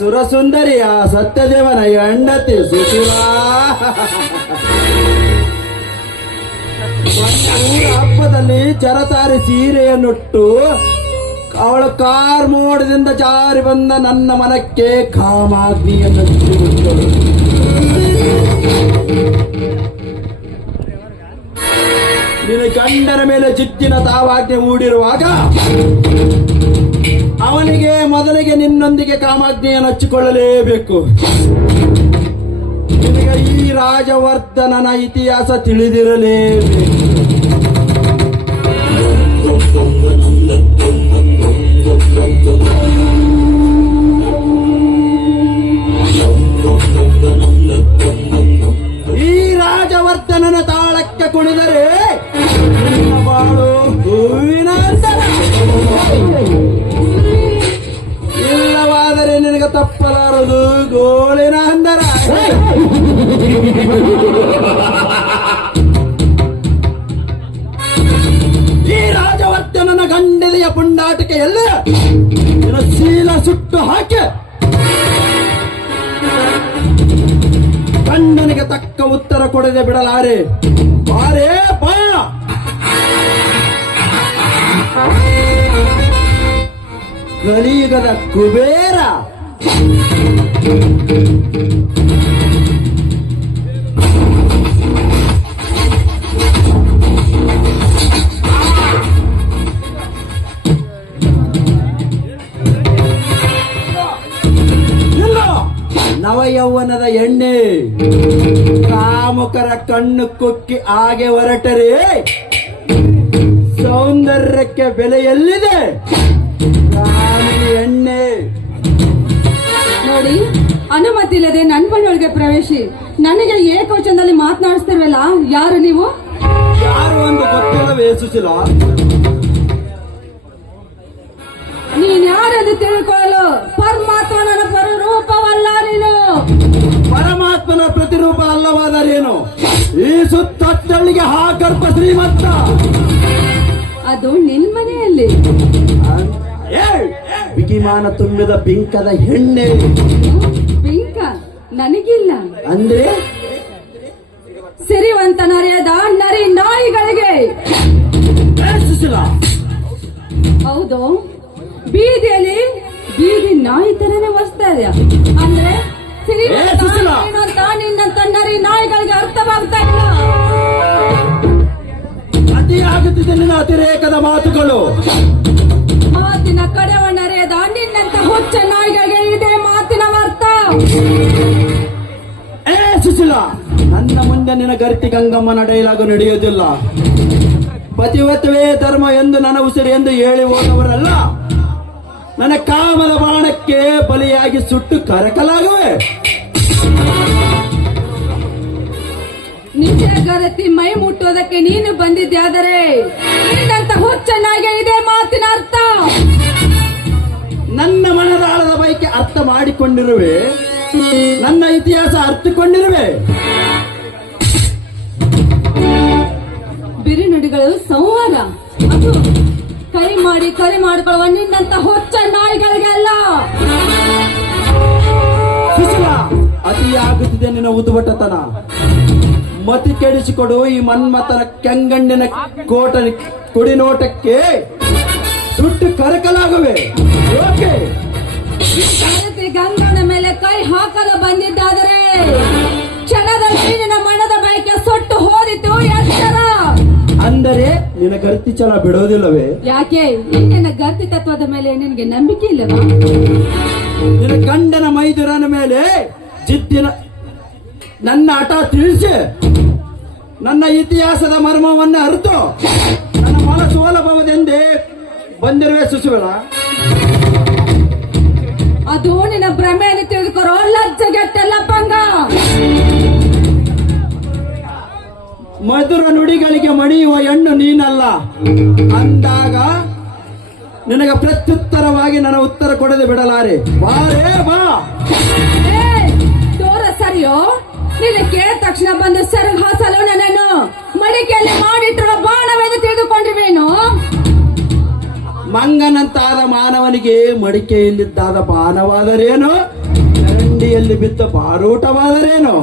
ಸುರಸುಂದರಿಯ ಸತ್ಯದೇವನ ಹೆಂಡತಿ ಸುಶೀಲ. ಊರ ಹಬ್ಬದಲ್ಲಿ ಚರತಾರಿ ಸೀರೆಯನ್ನುಟ್ಟು ಅವಳ ಕಾರ್ ಮೋಡದಿಂದ ಜಾರಿ ಬಂದ ನನ್ನ ಮನಕ್ಕೆ ಕಾಮಾಗ್ನಿಯನ್ನು ಹಚ್ಚಿಬಿಟ್ಟಳು. ನಿನ್ನ ಗಂಡನ ಮೇಲೆ ಜಿದ್ದಿನ ತಾವಾಜ್ಞೆ ಹೂಡಿರುವಾಗ ಅವನಿಗೆ ಮೊದಲಿಗೆ ನಿನ್ನೊಂದಿಗೆ ಕಾಮಾಜ್ಞೆಯನ್ನು ಹಚ್ಚಿಕೊಳ್ಳಲೇಬೇಕು. ನಿನಗೆ ಈ ರಾಜವರ್ಧನನ ಇತಿಹಾಸ ತಿಳಿದಿರಲೇಬೇಕು. ಈ ರಾಜವರ್ಧನನ ತಾಳಕ್ಕೆ ಕುಣಿದರೆ ನಿಮ್ಮ ಬಾಳು ಹೂವಿನ ಅಂತರ, ಇಲ್ಲವಾದರೆ ನಿನಗೆ ತಪ್ಪಲಾರದು ಗೋಳಿನ ಅಂದರ. ಈ ರಾಜವರ್ಧನನ ಗಂಡದೆಯ ಪುಂಡಾಟಿಕೆಯಲ್ಲಿ ನಿನ್ನ ಶೀಲ ಸುಟ್ಟು ಹಾಕಿ ಗಂಡನಿಗೆ ತಕ್ಕ ಉತ್ತರ ಕೊಡದೆ ಬಿಡಲಾರೆ. ಬಾರೇ ಬಾ. ಕಲಿಯುಗದ ಕುಬೇರ ನವಯೌವನದ ಎಣ್ಣೆ ಕಾಮುಕರ ಕಣ್ಣು ಕುಕ್ಕಿ ಹಾಗೆ ಹೊರಟರೆ ಸೌಂದರ್ಯಕ್ಕೆ ಬೆಲೆ ಎಲ್ಲಿದೆ? ಎಣ್ಣೆ ನೋಡಿ, ಅನುಮತಿ ಇಲ್ಲದೆ ನನ್ನ ಮನೆಯೊಳಗೆ ಪ್ರವೇಶಿ. ನನಗೆ ಏಕವಚನದಲ್ಲಿ ಮಾತನಾಡಿಸ್ತಿರ್ವಲ್ಲ, ಯಾರು ನೀವು? ಯಾರು ಒಂದು ಗೊತ್ತಿಲ್ಲವೇ ಸುಶೀಲ? ನೀನ್ ಯಾರೆಂದು ತಿಳ್ಕೊಳ್ಳಲು ಪರಮಾತ್ಮನ ಪರರೂಪವಲ್ಲ. ನೀನು ಪರಮಾತ್ಮನ ಪ್ರತಿರೂಪ ಅಲ್ಲವಾದರೇನು? ಈ ಸುತ್ತಳಿಗೆ ಹಾಕರ್ಪ ಶ್ರೀಮಂತ. ಅದು ನಿನ್ ಮನೆಯಲ್ಲಿ ವಿಕಿಮಾನ ತುಂಬಿದ ಬಿಂಕದ ಹೆಣ್ಣೆ. ಬಿಂಕ ನನಗಿಲ್ಲ ಅಂದ್ರೆ ಸಿರಿವಂತ ನರೆಯದ ನರಿ ನಾಯಿಗಳಿಗೆ. ಸುಶೀಲ, ಹೌದು, ಬೀದಿಯಲ್ಲಿ ಬೀದಿ ನಾಯಿ ತರನೇ ವಸ್ತಾರೆ. ಅಂದ್ರೆ ಸಿರಿವಂತ ನಿನ್ನಂತ ನರಿ ನಾಯಿಗಳಿಗೆ ಅರ್ಥವಾಗ್ತಾ ಇಲ್ಲ. ಅತಿಯಾಗುತ್ತಿದೆ ನಿನ್ನ ಅತಿರೇಕದ ಮಾತುಗಳು. ಮಾತಿನ ಕಡೆವಣ್ಣರೆಯದ ನಿನ್ನಂತ ಹುಚ್ಚ ನಾಯಿಗಳಿಗೆ ಇದೆ ಮಾತಿನ ಅರ್ಥ. ಸುಶೀಲ, ನನ್ನ ಮುಂದೆ ನಿನ್ನ ಗರ್ತಿ ಗಂಗಮ್ಮನ ಡೈಲಾಗು ನಡೆಯುವುದಿಲ್ಲ. ಪತಿವ್ರತವೇ ಧರ್ಮ ಎಂದು ನನ್ನ ಉಸಿರು ಎಂದು ಹೇಳಿ ಹೋದವರಲ್ಲ. ನನ್ನ ಕಾಮದ ಬಾಣಕ್ಕೆ ಬಲಿಯಾಗಿ ಸುಟ್ಟು ಕರಕಲಾಗುವೆ. ನಿಜ ಗರತಿ ಮೈ ಮುಟ್ಟೋದಕ್ಕೆ ನೀನು ಬಂದಿದ್ಯಾದರೆ ನಿನ್ನಂತ ಹುಚ್ಚನಾಗೆ ಇದೆ ಮಾತಿನ ಅರ್ಥ. ನನ್ನ ಮನದಾಳದ ಬೈಕೆ ಅರ್ಥ ಮಾಡಿಕೊಂಡಿರುವೆ, ನನ್ನ ಇತಿಹಾಸ ಅರ್ಥಕೊಂಡಿರುವೆ. ಬಿರುನುಡಿಗಳು ಸಂವಾದ, ಅದು ಕೈ ಮಾಡಿಕೊಳ್ಳುವ ನಿನ್ನಂತ ಹುಚ್ಚ ನಾಯಿಗಳಿಗೆಲ್ಲ. ಅತಿಯಾಗುತ್ತಿದೆ ನಿನ್ನ ಉದ್ಭಟತನ. ಮತಿ ಕೆಡಿಸಿಕೊಡು ಈ ಮನ್ಮಥನ ಕೆಂಗಣ್ಣಿನ ಕುಡಿನೋಟಕ್ಕೆ ಸುಟ್ಟು ಕರಕಲಾಗುವೆ. ಗಂಗನ ಮೇಲೆ ಕೈ ಹಾಕಲು ಬಂದಿದ್ದಾದರೆ ಕ್ಷಣದಲ್ಲಿ ನಿನ್ನ ಮನದ ಬಯಕೆ ಸುಟ್ಟು ಹೋದಿತು ಎಚ್ಚರ. ಅಂದರೆ ನಿನ್ನ ಗರ್ತಿ ಛಲ ಬಿಡೋದಿಲ್ಲವೇ? ಯಾಕೆ ನಿನ್ನ ಗರ್ತಿ ತತ್ವದ ಮೇಲೆ ನಿನಗೆ ನಂಬಿಕೆ ಇಲ್ಲವಾ? ನಿನ್ನ ಗಂಡನ ಮೈದುರನ ಮೇಲೆ ಜಿದ್ದಿನ ನನ್ನ ಹಠ ತಿಳಿಸಿ ನನ್ನ ಇತಿಹಾಸದ ಮರ್ಮವನ್ನು ಅರಿತು ನನ್ನ ಮನ ಸೋಲಬಹುದೆಂದೇ ಬಂದಿರುವೆ ಸುಶೀಲ. ಅದು ನಿನ್ನ ಭ್ರಮೆಯನ್ನು ತಿಳಿದುಕೊರೋ ಲಜ್ಜೆಗೆಟ್ಟೆಲ್ಲ ಪಂಗ. ಮಧುರ ನುಡಿಗಳಿಗೆ ಮಣಿಯುವ ಹೆಣ್ಣು ನೀನಲ್ಲ ಅಂದಾಗ ನಿನಗೆ ಪ್ರತ್ಯುತ್ತರವಾಗಿ ನನ್ನ ಉತ್ತರ ಕೊಡದೆ ಬಿಡಲಾರೆ. ಬಾರೇ ಬಾ. ತೋರ ಸರಿಯೋ? ನೀನು ಕೇಳಿದ ತಕ್ಷಣ ಬಂದು ಸೆರಗು ಹಾಸಲು ನನ್ನನ್ನು ಮಡಿಕೆಯಲ್ಲಿ ಮಾಡಿಟ್ಟಿರೋ ಬಾಣವೆಂದು ತಿಳಿದುಕೊಂಡಿರುವೇನು? ಮಂಗನಂತಾದ ಮಾನವನಿಗೆ ಮಡಿಕೆಯಲ್ಲಿದ್ದಾದ ಬಾಣವಾದರೇನು? ಚರಂಡಿಯಲ್ಲಿ ಬಿದ್ದ ಬಾರೂಟವಾದರೇನು?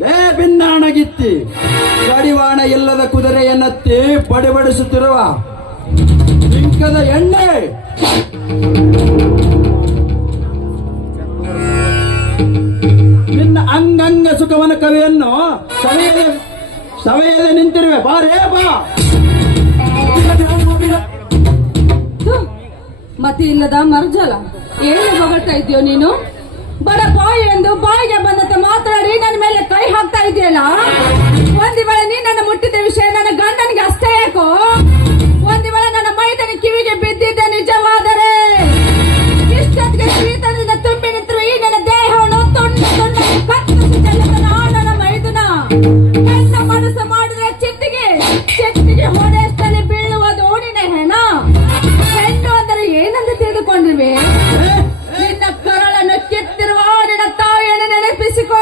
ಲೇ ಭಿನ್ನಾಣಗಿತ್ತಿ, ಕಡಿವಾಣ ಇಲ್ಲದ ಕುದುರೆಯನ್ನತ್ತಿ ಬಡಿಬಡಿಸುತ್ತಿರುವ ಬಿಂಕದ ಎಣ್ಣೆ. ನಿನ್ನ ಅಂಗಂಗ ಸುಖವನ ಕವಿಯನ್ನು ಸವೆಯದೆ ನಿಂತಿರುವೆ. ಬಾರೇ ಬಾ. ಮತಿ ಇಲ್ಲದ ಮರ್ಜಲ, ಏನು ಹೊಗಳ್ತಾ ಇದೆಯೋ ನೀನು? ಬಡ ಬಾಯಿ ಎಂದು ಬಾಯಿಗೆ ಬಂದಂತೆ ಮಾತಾಡಿ ನನ್ನ ಮೇಲೆ ಕೈ ಹಾಕ್ತಾ ಇದೆಯಲ್ಲ. ಒಂದು ವೇಳೆ ನೀ ನನ್ನ ಮುಟ್ಟಿದ ವಿಷಯ ನನ್ನ ಗಂಡನಿಗೆ ಅಷ್ಟೇ ಯಾಕೋ? ಒಂದು ವೇಳೆ ನನ್ನ ಮೈದನ ಕಿವಿಗೆ ಬಿದ್ದಿದ್ದ ನಿಜವಾದರೆ ಇಷ್ಟೊತ್ತಿಗೆ ಶೀತದಿಂದ ತುಂಬಿ ನಿಂತಿರುವ ಈ ನನ್ನ ದೇಹವನ್ನು ತುಂಡು ತುಂಡಾಗಿ ಕತ್ತರಿಸಿ ಚೆಲ್ಲುತ್ತಾನ ನನ್ನ ಮೈದನ. ನನ್ನ ಮನಸ್ಸು ಮಾಡಿದ್ರೆ ಚಿಟ್ಟಿಗೆ ಹೊಡೆಯಷ್ಟಲ್ಲಿ ಬೀಳುವುದು ನಿನ್ನ ಹೆಣ. ಹೆಣ್ಣು ಅಂದರೆ ಏನಂತ ತಿಳಿದುಕೊಂಡಿರುವೆ? ನಿನ್ನ ಕರಳನ್ನು ಕಿತ್ತಿರುವ ನಿನ್ನ ತಾಯಿಯನ್ನು ನೆನಪಿಸಿಕೋ.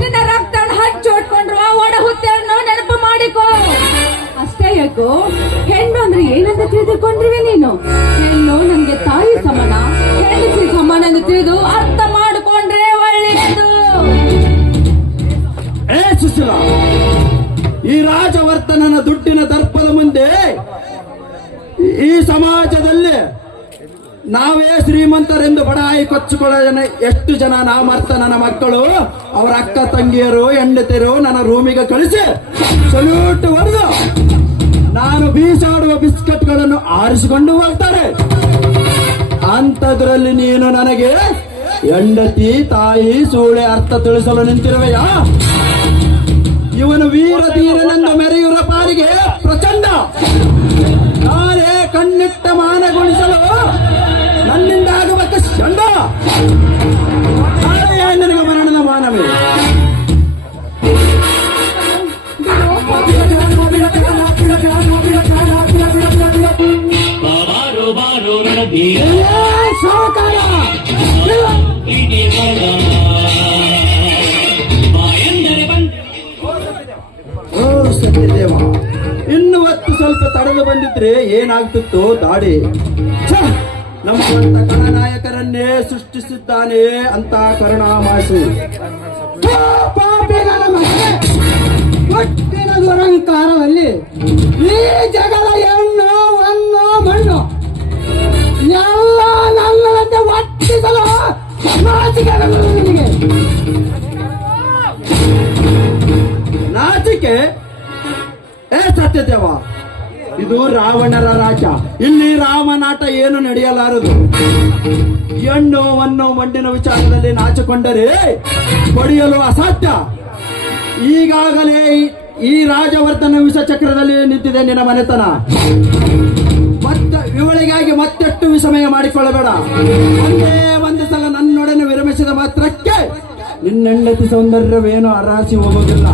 ನಿನ್ನ ರಕ್ತವನ್ನು ಹಚ್ಚೋಟ್ಕೊಂಡಿರುವ ಒಡ ಹುತ್ತೆಯನ್ನು ನೆನಪು ಮಾಡಿಕೋ. ಅಷ್ಟೇ ಯಾಕೋ? ಹೆಣ್ಣು ಅಂದ್ರೆ ಏನಂತ ತಿಳಿದುಕೊಂಡಿರುವೆ ನೀನು? ಹೆಣ್ಣು ನನಗೆ ತಾಯಿ ಸಮಾನ, ಹೆಣ್ಣು ಸಮಾನ ಎಂದು ತಿಳಿದು ಅರ್ಥ ಮಾಡಿಕೊಂಡ್ರೆ ಒಳ್ಳೆಯದು. ಸುಶೀಲ, ಈ ರಾಜವರ್ಧನನ ದುಡ್ಡಿನ ದರ್ಪದ ಮುಂದೆ ಈ ಸಮಾಜದಲ್ಲಿ ನಾವೇ ಶ್ರೀಮಂತರೆಂದು ಬಡಾಯಿ ಕೊಚ್ಚಿಕೊಳ್ಳೋಣ. ಎಷ್ಟು ಜನ ನಾಮರ್ಥ ನನ್ನ ಮಕ್ಕಳು ಅವರ ಅಕ್ಕ ತಂಗಿಯರು ಹೆಂಡತಿಯರು ನನ್ನ ರೂಮಿಗೆ ಕಳಿಸಿ ಸಲ್ಯೂಟ್ ಹೊಡೆದು ನಾನು ಬೀಸಾಡುವ ಬಿಸ್ಕಟ್ಗಳನ್ನು ಆರಿಸಿಕೊಂಡು ಹೋಗ್ತಾರೆ. ಅಂಥದ್ರಲ್ಲಿ ನೀನು ನನಗೆ ಹೆಂಡತಿ ತಾಯಿ ಸೂಳೆ ಅರ್ಥ ತಿಳಿಸಲು ನಿಂತಿರುವೆಯಾ? ಇವನು ವೀರ ಧೀರನೆಂದು ಮೆರೆಯುವ ಪಾರಿಗೆ ಪ್ರಚಂಡ. ನಾನೇ ಕಣ್ಣಿಟ್ಟ ಮಾನಗೊಳಿಸಲು ನನ್ನಿಂದ ಆಗಬೇಕ ಚಂಡ. ನಾಳೆ ನಿನಗೆ ಮರಣದ ಮಾನವೇ. ಓ ಸತ್ಯದೇವ, ಇನ್ನು ಹೊತ್ತು ಸ್ವಲ್ಪ ತಡೆದು ಬಂದಿದ್ರೆ ಏನಾಗ್ತಿತ್ತು ದಾಡಿ. ನಮ್ಮ ಕಣನಾಯಕರನ್ನೇ ಸೃಷ್ಟಿಸಿದ್ದಾನೆ ಅಂತ ಕರುಣಾಮಾಸಿ. ಒಟ್ಟಿನ ದುರಂಕಾರದಲ್ಲಿ ಈ ಜಗಳ ಹೆಣ್ಣು ಒಂದು ಮಣ್ಣು ಎಲ್ಲ ನನ್ನಂತೆ ಒಟ್ಟಿಸಲು ನಾಚಿಕೆ. ನಾಚಿಕೆ? ಸತ್ಯದೇವ, ಇದು ರಾವಣರ ರಾಜ್ಯ. ಇಲ್ಲಿ ರಾಮನಾಟ ಏನು ನಡೆಯಲಾರದು. ಹೆಣ್ಣು ಅನ್ನೋ ಮಂಡಿನ ವಿಚಾರದಲ್ಲಿ ನಾಚಿಕೊಂಡರೆ ಪಡೆಯಲು ಅಸಾಧ್ಯ. ಈಗಾಗಲೇ ಈ ರಾಜವರ್ಧನ ವಿಷ ಚಕ್ರದಲ್ಲಿ ನಿಂತಿದೆ ನಿನ್ನ ಮನೆತನ. ಇವಳಿಗಾಗಿ ಮತ್ತೆಷ್ಟು ವಿಷಮಯ ಮಾಡಿಕೊಳ್ಳಬೇಡ. ಒಂದು ಸಲ ನನ್ನೊಡನೆ ವಿರಮಿಸಿದ ಮಾತ್ರಕ್ಕೆ ನಿನ್ನ ಹೆಂಡತಿ ಸೌಂದರ್ಯವೇನು ಅರಹಸಿ ಹೋಗೋದಿಲ್ಲ.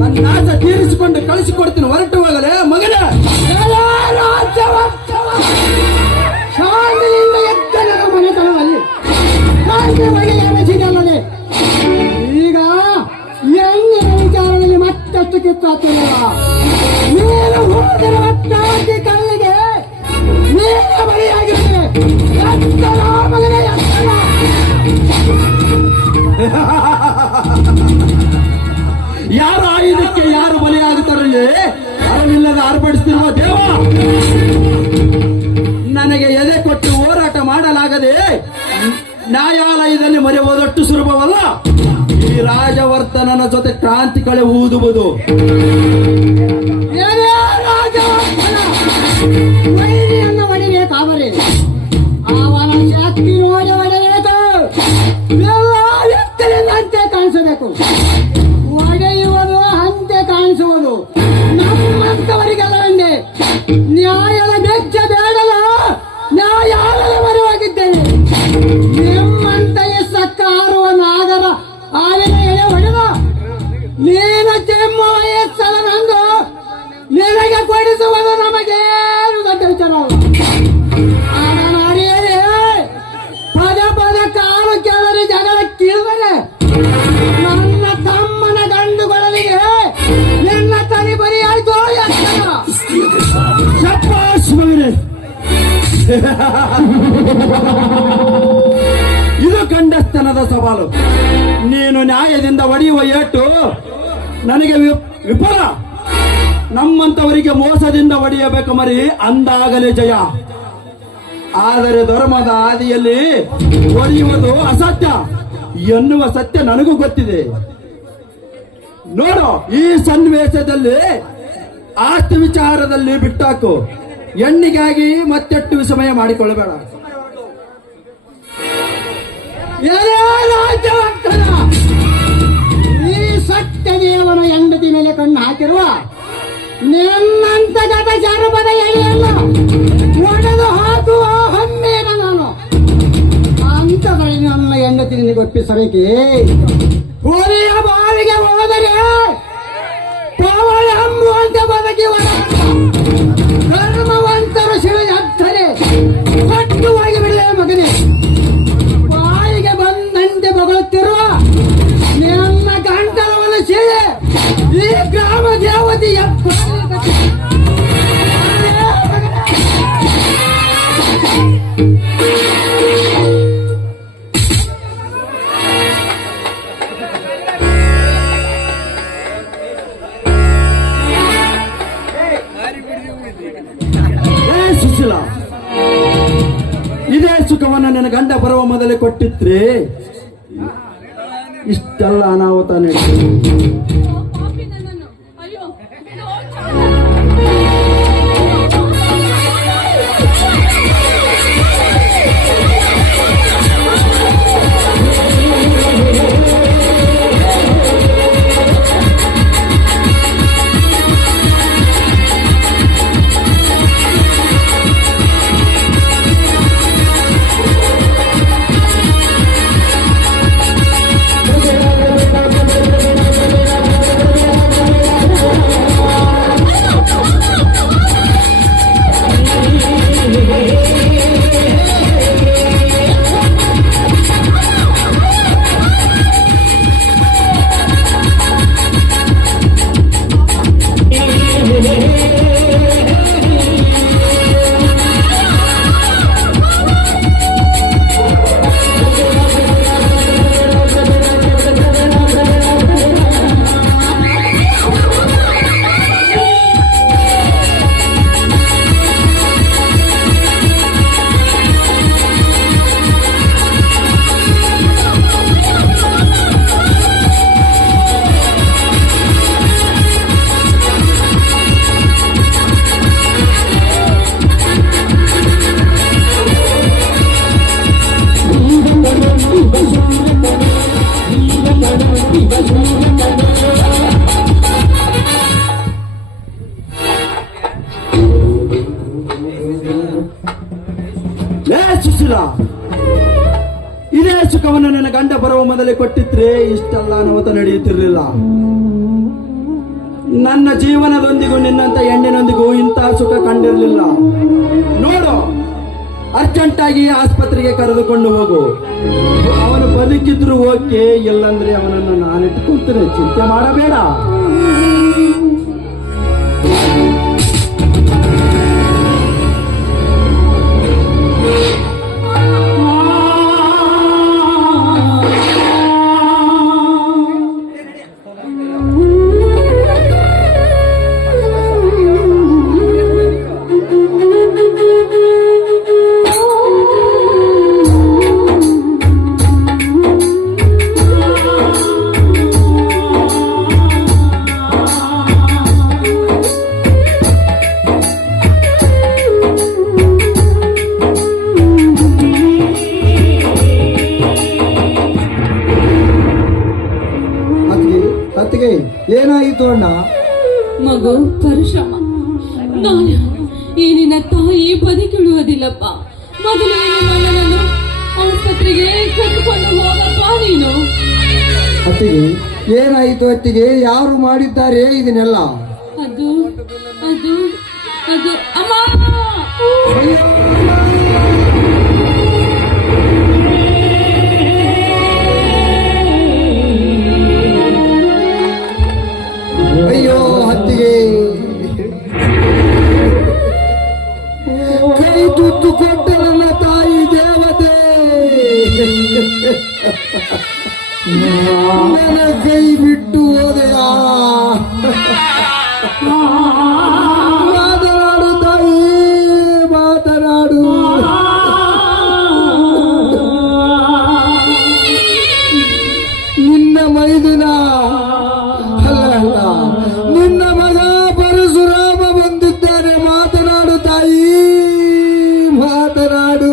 ನನ್ನ ಆಟ ತೀರಿಸಿಕೊಂಡು ಕಳಿಸಿಕೊಡ್ತೀನಿ. ಹೊರಟು ಹೋಗಲೇ ಮಗನ. ಶಾಂತಿಯಿಂದ ಎದ್ದ ನನ್ನ ಮನೆತನದಲ್ಲಿ ಶಾಂತಿ ಬಗೆಯ ಮೆಚ್ಚಿದಲ್ಲದೆ ಈಗ ಹೆಣ್ಣಿನ ವಿಚಾರದಲ್ಲಿ ಮತ್ತಷ್ಟು ಕಿತ್ತಾಗ್ತಿಲ್ಲ. ನೀನು ಹೋದರೆ ಮತ್ತಾಗಿ ಕಣ್ಣಿಗೆ ನೀನೇ ಬಲಿಯಾಗಿರುತ್ತದೆ. ಎತ್ತರ ಮಗನೇ ಎತ್ತರ. ಯಾರು ಆಯುಧಕ್ಕೆ ಯಾರು ಬಲಿಯಾಗುತ್ತಾರಲ್ಲಿ ಅರಿವಿಲ್ಲದ ಆರ್ಭಟಿಸುತ್ತಿರುವ ದೇವ. ನನಗೆ ಎದೆ ಕೊಟ್ಟು ಹೋರಾಟ ಮಾಡಲಾಗದೆ ನ್ಯಾಯಾಲಯದಲ್ಲಿ ಮರೆಯುವುದಷ್ಟು ಸುಲಭವಲ್ಲ. ಈ ರಾಜವರ್ಧನನ ಜೊತೆ ಕ್ರಾಂತಿ ಕಳೆ ಊದುವುದು. ವೈರಿಯನ್ನು ಹೊಡಿಬೇಕಾದರೆ ಅವನ ಶಕ್ತಿ ನೋಡಿ ಹೊಡೆಯಬೇಕು. ಎಲ್ಲ ಎತ್ತಲಿನಂತೆ ಕಾಣಿಸಬೇಕು. ಒಡೆಯುವುದು ಅಂತೆ ಕಾಣಿಸುವುದು ನಮ್ಮಂತವರಿಗೆಲ್ಲ ನ್ಯಾಯದ ಬೆಚ್ಚ ಬೇಡಲ್ಲ. ನ್ಯಾಯಾಲಯ ಮರೆವಾಗಿದ್ದೇನೆ. ನಿಮ್ಮಂತ ಸಕ್ಕಾರುವ ನಾಗರ ಆಲಿನ ಎಳೆ ಹೊಡೆದ ನೀನು ಚೆಮ್ಮ ವಯಸ್ಸಲನಂದು ನಿನಗೆ ಕೊಡಿಸುವುದು ನಮಗೇನು ದೊಡ್ಡ ವಿಚಾರವಲ್ಲ. ನಡೆಯದೆ ಪದ ಪದ ಕಾಲು ಕೆಳರಿ ಜಗಳ ಕೀಳಿದರೆ ನನ್ನ ತಮ್ಮನ ಗಂಡುಗಳಿಗೆ ನಿನ್ನ ತನಿ ಬರಿಯಾಯ್ತು. ಎತ್ತರ ಇದು ಗಂಡಸ್ತನದ ಸವಾಲು. ನೀನು ನ್ಯಾಯದಿಂದ ಹೊಡೆಯುವ ಏಟು ನನಗೆ ವಿಫಲ. ನಮ್ಮಂತವರಿಗೆ ಮೋಸದಿಂದ ಹೊಡೆಯಬೇಕು ಮರಿ, ಅಂದಾಗಲೇ ಜಯ. ಆದರೆ ಧರ್ಮದ ಹಾದಿಯಲ್ಲಿ ಹೊಡೆಯುವುದು ಅಸತ್ಯ ಎನ್ನುವ ಸತ್ಯ ನನಗೂ ಗೊತ್ತಿದೆ. ನೋಡು, ಈ ಸನ್ನಿವೇಶದಲ್ಲಿ ಆಸ್ತಿ ವಿಚಾರದಲ್ಲಿ ಬಿಟ್ಟಾಕು. ಹೆಣ್ಣಿಗಾಗಿ ಮತ್ತೆಟ್ಟು ವಿಷಮಯ ಮಾಡಿಕೊಳ್ಳಬೇಡ. ಎಲೆ ರಾಜವಂತನ, ಈ ಸತ್ಯದೇವನ ಹೆಂಡತಿ ಮೇಲೆ ಕಣ್ಣು ಹಾಕಿರುವ ನಿನ್ನಂತ ಗತ ಜರ್ಮದ ಎಳೆಯಲ್ಲ ಒಡೆದು ಹಾಕುವ ಹಮ್ಮೇನ ನಾನು. ಅಂತದಲ್ಲಿ ನನ್ನ ಹೆಂಡತಿ ನಿನಗೆ ಒಪ್ಪಿಸಬೇಕೇ? ಹೊರೆಯ ಬಾವಿಗೆ ಹೋದರೆ ಪವಳ ಎಂಬುವಂತೆ ಬದುಕಿ ಧರ್ಮವಂತರು ಶಿಳೆಯತ್ತರೆ ಕಟ್ಟು ಹೋಗಿ ಬಿಡಲೇ ಮಗನೇ. ಬಾಯಿಗೆ ಬಂದಂತೆ ಬಗಳುತ್ತಿರುವ ನನ್ನ ಗಂಟಲವನ್ನು ಶಿಳೆ ಈ ಗ್ರಾಮ ದೇವತೆ ಸುಶೀಲ, ಇದೇ ಸುಖವನ್ನು ನನ್ನ ಗಂಡ ಬರುವ ಮೊದಲೇ ಕೊಟ್ಟಿದ್ರೆ ಇಷ್ಟೆಲ್ಲ ಅನಾಹುತ ನಡೀತದೆ. ಪಾಪಿ ನನ್ನನ್ನು. ಅಯ್ಯೋ ಸುಶೀಲ, ಇದೇ ಸುಖವನ್ನು ನನ್ನ ಗಂಡ ಬರುವ ಮೊದಲೇ ಕೊಟ್ಟಿದ್ರೆ ಇಷ್ಟೆಲ್ಲ ಅನಾಹುತ ನಡೆಯುತ್ತಿರಲಿಲ್ಲ. ನನ್ನ ಜೀವನದೊಂದಿಗೂ ನಿನ್ನಂತ ಹೆಣ್ಣಿನೊಂದಿಗೂ ಇಂತಹ ಸುಖ ಕಂಡಿರಲಿಲ್ಲ. ನೋಡು, ಅರ್ಜೆಂಟ್ ಆಗಿ ಆಸ್ಪತ್ರೆಗೆ ಕರೆದುಕೊಂಡು ಹೋಗು. ಅವನು ಬದುಕಿದ್ರು ಓಕೆ, ಇಲ್ಲಂದ್ರೆ ಅವನನ್ನು ನಾನಿಟ್ಟುಕೊಳ್ತೇನೆ, ಚಿಂತೆ ಮಾಡಬೇಡ. ಏನಾಯಿತು ಅಣ್ಣ? ಮಗು ಪರಶುರಾಮ, ನಾನು ಈ ನಿನ್ನ ತಾಯಿ ಬದುಕಿಳುವುದಿಲ್ಲಪ್ಪ. ಮೊದಲು ನನ್ನನ್ನು ಆಸ್ಪತ್ರೆಗೆ ಕರೆದುಕೊಂಡು ಹೋಗಪ್ಪ ನೀನು. ಅತ್ತಿಗೆ ಏನಾಯಿತು? ಅತ್ತಿಗೆ ಯಾರು ಮಾಡಿದ್ದಾರೆ ಇದನ್ನೆಲ್ಲ? ಅದು ಅದು ಅದು ಅಮ್ಮ. ಅಯ್ಯೋ ಹತ್ತಿಗೆ, ಕೈ ತುತ್ತು ಕೊಟ್ಟ ನನ್ನ ಕೈ ಬಿಟ್ಟು ಹೋದೆಯಾ? ಮಾತನಾಡು ತಾಯಿ, ಮಾತನಾಡು. ನಿನ್ನ ಮೈದುನ ಅಲ್ಲ, ನಿನ್ನ ಮಗ ಪರಶುರಾಮ ಬಂದಿದ್ದಾನೆ. ಮಾತನಾಡು ತಾಯಿ, ಮಾತನಾಡು.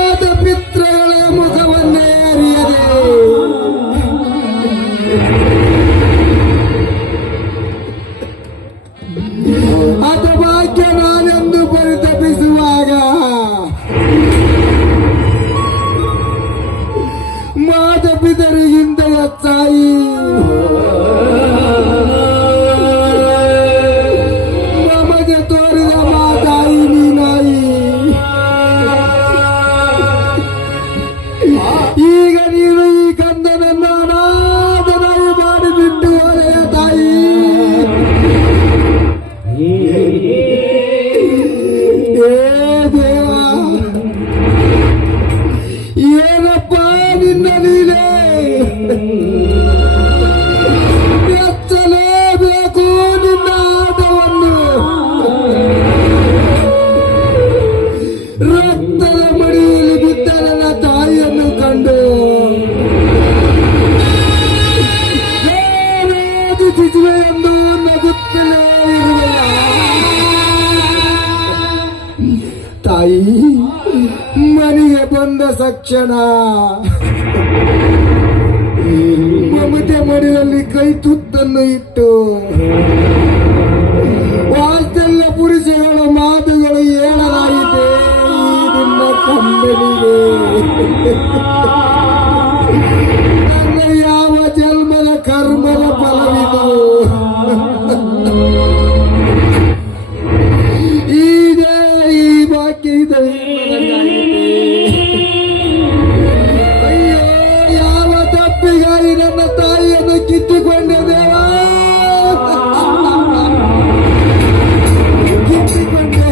ಆದ ಪಿತೃಗಳ ಮುಖವನ್ನೇ ಅರಿಯದೆ ಹತಭಾಗ್ಯ ನಾನೆಂದು ಪರಿತಪಿಸುವಾಗ ಮಾತಪಿತರಿಗಿಂತ ಹೆಚ್ಚಾಯಿ ನಮಗೆ ತೋರಿದ ಮಾತಾಯಿ ನೀನಾಯಿ. ಈಗ ನೀನು ಈ ಕಂದನನ್ನು ಅನಾಥನಾಗಿ ಮಾಡಿಬಿಟ್ಟು ಹೋದೆಯ ತಾಯಿ. ಏ ದೇವ, ಏನಪ್ಪ ನಿನ್ನ ಲೀಲೆ? ಎತ್ತಲೇಬೇಕು ನಿನ್ನ ಆಟವನ್ನು. ರಕ್ತದ ಮಡಿಯಲ್ಲಿ ಬಿದ್ದ ನನ್ನ ತಾಯಿಯನ್ನು ಕಂಡು ವೇದಿಸಿಸುವೆ ಎಂದು ನಗುತ್ತಲೇ ಇರುವೆಯ ತಾಯಿ. ಮನೆಗೆ ಬಂದ ತಕ್ಷಣ ಮಮತೆ ಮಡಿಯಲ್ಲಿ ಕೈ ತುತ್ತನ್ನು ಇಟ್ಟು ವಾತ್ಸಲ್ಯ ಪುರುಷಗಳ ಮಾತುಗಳು ಹೇಳಲಾಗಿದೆ ಈ ನಿನ್ನ ಕಂದನಿಗೆ. ನನ್ನ ಯಾವ ಜನ್ಮದ ಕರ್ಮದ ಫಲವಿದು? ಇದೇ ಈ ಬಾಕಿ ಇದೆ. ಅಯ್ಯೋ, ಯಾವ ತಪ್ಪಿಗಾಗಿ ನನ್ನ ತಾಯಿಯನ್ನು ಕಿತ್ತುಕೊಂಡೆ ದೇವಾ, ಕಿತ್ತುಕೊಂಡೆ.